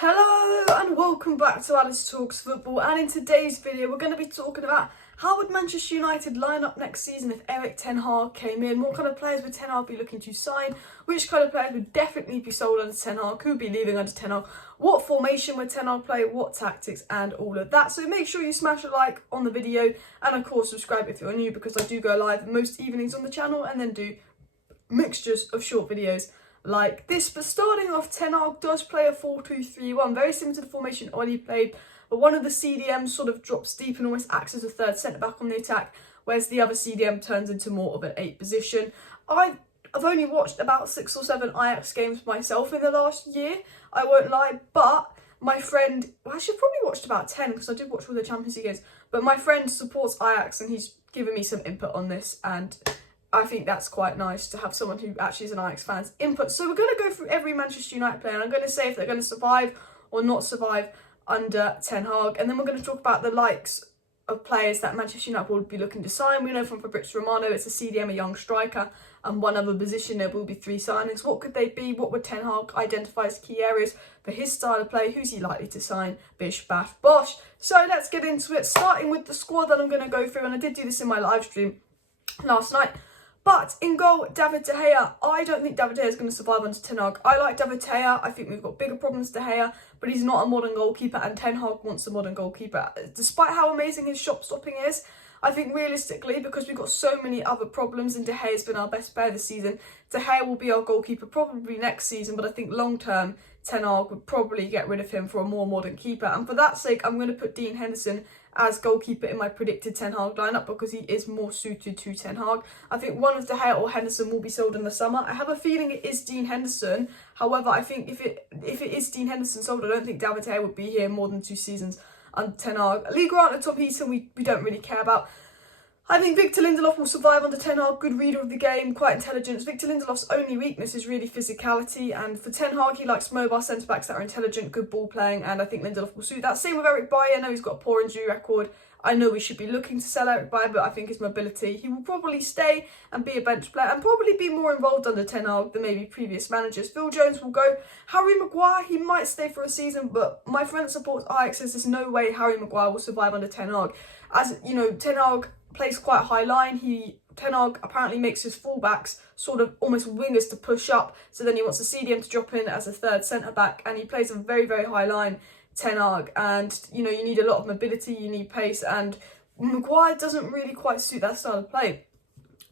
Hello and welcome back to Alice Talks Football, and in today's video we're going to be talking about how would Manchester United line up next season if Ten Hag came in, what kind of players would Ten Hag be looking to sign, which kind of players would definitely be sold under Ten Hag, who would be leaving under Ten Hag, what formation would Ten Hag play, what tactics and all of that. So make sure you smash a like on the video and of course subscribe if you're new, because I do go live most evenings on the channel and then do mixtures of short videos like this. But starting off, Ten Hag does play a 4-2-3-1, very similar to the formation Oli played, but one of the CDMs sort of drops deep and almost acts as a third centre-back on the attack, whereas the other CDM turns into more of an 8 position. I've only watched about 6 or 7 Ajax games myself in the last year, I won't lie, but my friend, I should probably watched about 10 because I did watch all the Champions League games, but my friend supports Ajax and he's given me some input on this, and I think that's quite nice to have someone who actually is an Ajax fan's input. So we're going to go through every Manchester United player and I'm going to say if they're going to survive or not survive under Ten Hag. And then we're going to talk about the likes of players that Manchester United will be looking to sign. We know from Fabrizio Romano it's a CDM, a young striker, and one other position. There will be 3 signings. What could they be? What would Ten Hag identify as key areas for his style of play? Who's he likely to sign? Bish, bash, bosh. So let's get into it, starting with the squad that I'm going to go through. And I did do this in my live stream last night. But in goal, David De Gea. I don't think David De Gea is going to survive under Ten Hag. I like David De Gea. I think we've got bigger problems De Gea, but he's not a modern goalkeeper, and Ten Hag wants a modern goalkeeper. Despite how amazing his shot stopping is, I think realistically, because we've got so many other problems and De Gea has been our best player this season, De Gea will be our goalkeeper probably next season, but I think long term, Ten Hag would probably get rid of him for a more modern keeper. And for that sake, I'm going to put Dean Henderson as goalkeeper in my predicted Ten Hag lineup because he is more suited to Ten Hag. I think one of De Gea or Henderson will be sold in the summer. I have a feeling it is Dean Henderson. However, I think if it is Dean Henderson sold, I don't think David De Gea would be here more than 2 seasons under Ten Hag. Lee Grant and Tom Heaton we don't really care about. I think Victor Lindelof will survive under Ten Hag, good reader of the game, quite intelligent. Victor Lindelof's only weakness is really physicality, and for Ten Hag, he likes mobile centre-backs that are intelligent, good ball playing, and I think Lindelof will suit that. Same with Eric Bailly. I know he's got a poor injury record. I know we should be looking to sell Eric Bailly, but I think his mobility, he will probably stay and be a bench player and probably be more involved under Ten Hag than maybe previous managers. Phil Jones will go. Harry Maguire, he might stay for a season, but my friend supports Ajax says there's no way Harry Maguire will survive under Ten Hag. As you know, Ten Hag plays quite a high line. Ten Hag apparently makes his fullbacks sort of almost wingers to push up, so then he wants the CDM to drop in as a third centre-back, and he plays a very, very high line, Ten Hag, and you know, you need a lot of mobility, you need pace, and Maguire doesn't really quite suit that style of play.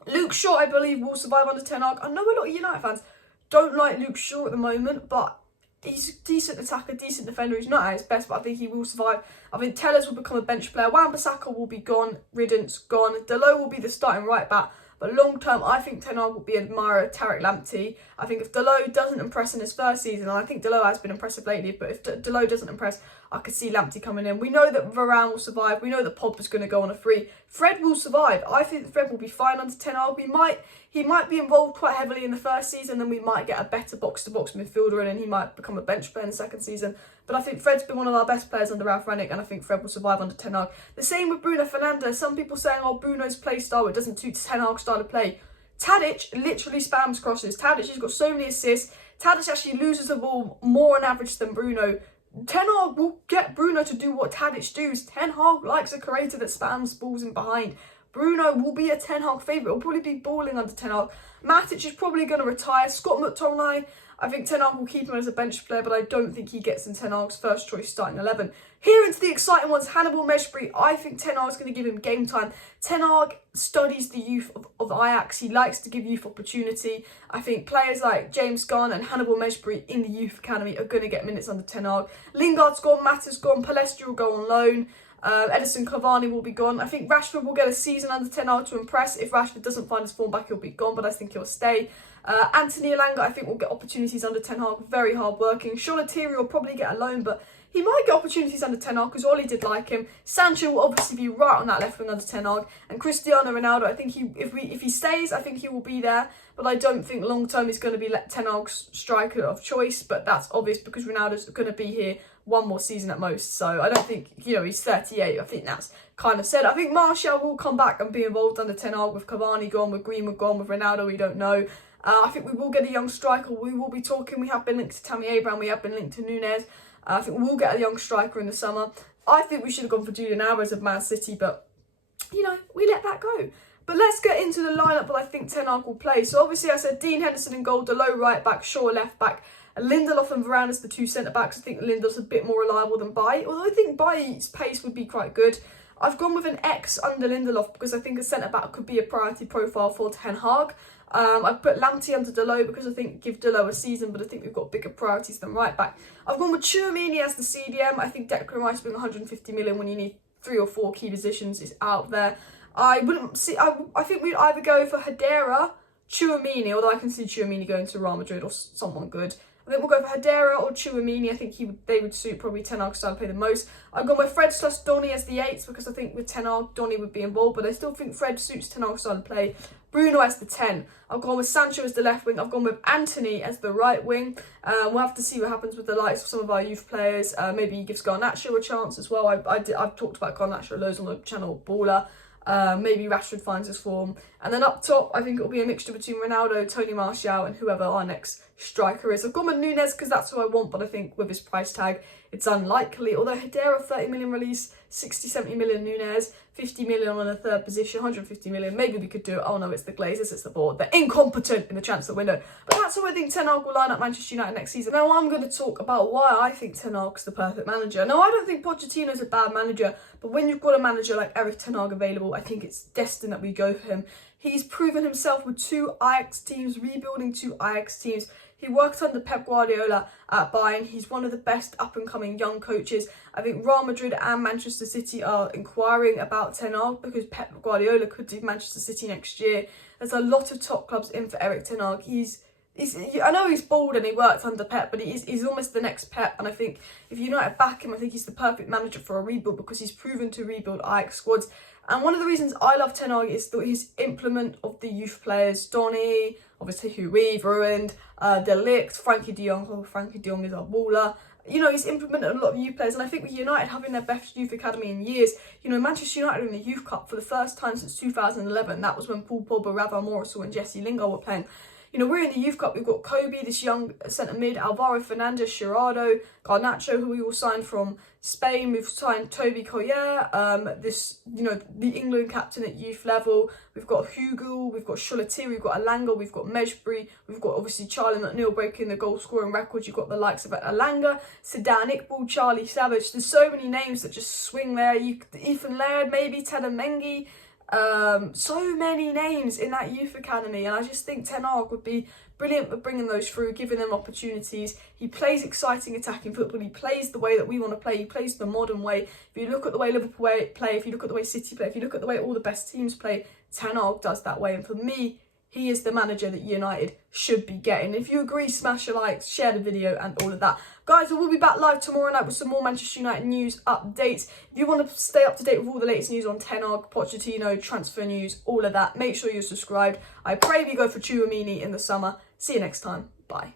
Luke Shaw, I believe, will survive under Ten Hag. I know a lot of United fans don't like Luke Shaw at the moment, but he's a decent attacker, decent defender. He's not at his best, but I think he will survive. I think Tellers will become a bench player. Wan-Bissaka will be gone. Riddance gone. Delo will be the starting right back. But long term, I think Ten Hag will be an admirer of Tarek Lamptey. I think if Delo doesn't impress in his first season, and I think Delo has been impressive lately, but if Delo doesn't impress, I could see Lamptey coming in. We know that Varane will survive. We know that Pogba's going to go on a free. Fred will survive. I think Fred will be fine under Ten Hag. He might be involved quite heavily in the first season, then we might get a better box-to-box midfielder in, and he might become a bench player in the second season. But I think Fred's been one of our best players under Ralf Rangnick, and I think Fred will survive under Ten Hag. The same with Bruno Fernandes. Some people saying, oh, Bruno's play style, it doesn't suit Ten Hag's style of play. Tadic literally spams crosses. Tadic has got so many assists. Tadic actually loses the ball more on average than Bruno. Ten Hag will get Bruno to do what Tadic does. Ten Hag likes a creator that spams balls in behind. Bruno will be a Ten Hag favourite. Will probably be balling under Ten Hag. Matic is probably going to retire. Scott McTominay, I think Ten Hag will keep him as a bench player, but I don't think he gets in Ten Hag's first choice starting 11. Here into the exciting ones, Hannibal Mejbri. I think Ten Hag is going to give him game time. Ten Hag studies the youth of Ajax. He likes to give youth opportunity. I think players like James Gunn and Hannibal Mejbri in the youth academy are going to get minutes under Ten Hag. Lingard's gone, Mata's gone, Palestra will go on loan. Edison Cavani will be gone. I think Rashford will get a season under Ten Hag to impress. If Rashford doesn't find his form back, he'll be gone, but I think he'll stay. Anthony Elanga, I think, will get opportunities under Ten Hag. Very hard working. Cholatiri will probably get a loan, but he might get opportunities under Ten Hag because Oli did like him. Sancho will obviously be right on that left wing under Ten Hag. And Cristiano Ronaldo, I think if he stays, I think he will be there. But I don't think long term he's going to be Ten Hag's striker of choice. But that's obvious because Ronaldo's going to be here one more season at most. So I don't think, you know, he's 38. I think that's kind of said. I think Martial will come back and be involved under Ten Hag with Cavani gone, with Greenwood gone, with Ronaldo, we don't know. I think we will get a young striker. We will be talking. We have been linked to Tammy Abraham. We have been linked to Nunez. I think we'll get a young striker in the summer. I think we should have gone for Julian Alvarez of Man City, but, you know, we let that go. But let's get into the lineup that I think Ten Hag will play. So obviously I said Dean Henderson in goal, Dalot right back, Shaw left back, Lindelof and Varane as the two centre-backs. I think Lindelof's a bit more reliable than Bailly, although I think Bailly's pace would be quite good. I've gone with an X under Lindelof because I think a centre-back could be a priority profile for Ten Hag. I've put Lamptey under Dalot because I think give Dalot a season, but I think we've got bigger priorities than right back. I've gone with Tchouaméni as the CDM. I think Declan Rice being 150 million when you need 3 or 4 key positions is out there. I think we'd either go for Hedera, Tchouaméni, although I can see Tchouaméni going to Real Madrid or someone good. I think we'll go for Hedera or Tchouaméni. I think they would suit probably Ten Hag's style play the most. I've gone with Fred/Donny as the 8s because I think with Ten Hag, Donny would be involved, but I still think Fred suits Ten Hag's style of play. Bruno as the 10. I've gone with Sancho as the left wing. I've gone with Anthony as the right wing. We'll have to see what happens with the likes of some of our youth players. Maybe he gives Garnacho a chance as well. I've talked about Garnacho loads on the channel, baller. Maybe Rashford finds his form. And then up top, I think it'll be a mixture between Ronaldo, Tony Martial and whoever our next striker is. I've gone with Nunez because that's who I want, but I think with his price tag, it's unlikely. Although Hedera, 30 million release, 60, 70 million Nunez, 50 million on a third position, 150 million. Maybe we could do it. Oh no, it's the Glazers, it's the board. They're incompetent in the transfer window. But that's how I think Ten Hag will line up Manchester United next season. Now I'm going to talk about why I think Ten Hag's the perfect manager. Now I don't think Pochettino's a bad manager, but when you've got a manager like Erik Ten Hag available, I think it's destined that we go for him. He's proven himself with 2 Ajax teams, rebuilding 2 Ajax teams. He worked under Pep Guardiola at Bayern. He's one of the best up-and-coming young coaches. I think Real Madrid and Manchester City are inquiring about Ten Hag because Pep Guardiola could do Manchester City next year. There's a lot of top clubs in for Erik Ten Hag. I know he's bald and he worked under Pep, but he's almost the next Pep. And I think if United back him, I think he's the perfect manager for a rebuild because he's proven to rebuild Ajax squads. And one of the reasons I love Ten Hag is his implement of the youth players. Donny, obviously, who we've ruined, De Ligt, Frankie de Jong. Oh, Frankie de Jong is our baller. You know, he's implemented a lot of youth players. And I think with United having their best youth academy in years, you know, Manchester United are in the Youth Cup for the first time since 2011. That was when Paul Pogba, Rafa Morrisall and Jesse Lingard were playing. You know, we're in the Youth Cup. We've got Kobe, this young centre mid, Alvaro Fernandez, Gerardo, Garnacho, who we all signed from Spain. We've signed Toby Collier, the England captain at youth level. We've got Hugo, we've got Choletiri, we've got Alanga, we've got Mejbri, we've got obviously Charlie McNeil breaking the goal scoring record. You've got the likes of Alanga, Zidane, Iqbal, Charlie Savage. There's so many names that just swing there. Ethan Laird, maybe Teden Mengi. So many names in that youth academy, and I just think Ten Hag would be brilliant at bringing those through, giving them opportunities. He plays exciting attacking football. He plays the way that we want to play. He plays the modern way. If you look at the way Liverpool play, if you look at the way City play, if you look at the way all the best teams play, Ten Hag does that way. And for me, he is the manager that United should be getting. If you agree, smash a like, share the video and all of that. Guys, we'll be back live tomorrow night with some more Manchester United news updates. If you want to stay up to date with all the latest news on Ten Hag, Pochettino, transfer news, all of that, make sure you're subscribed. I pray we go for Tchouaméni in the summer. See you next time. Bye.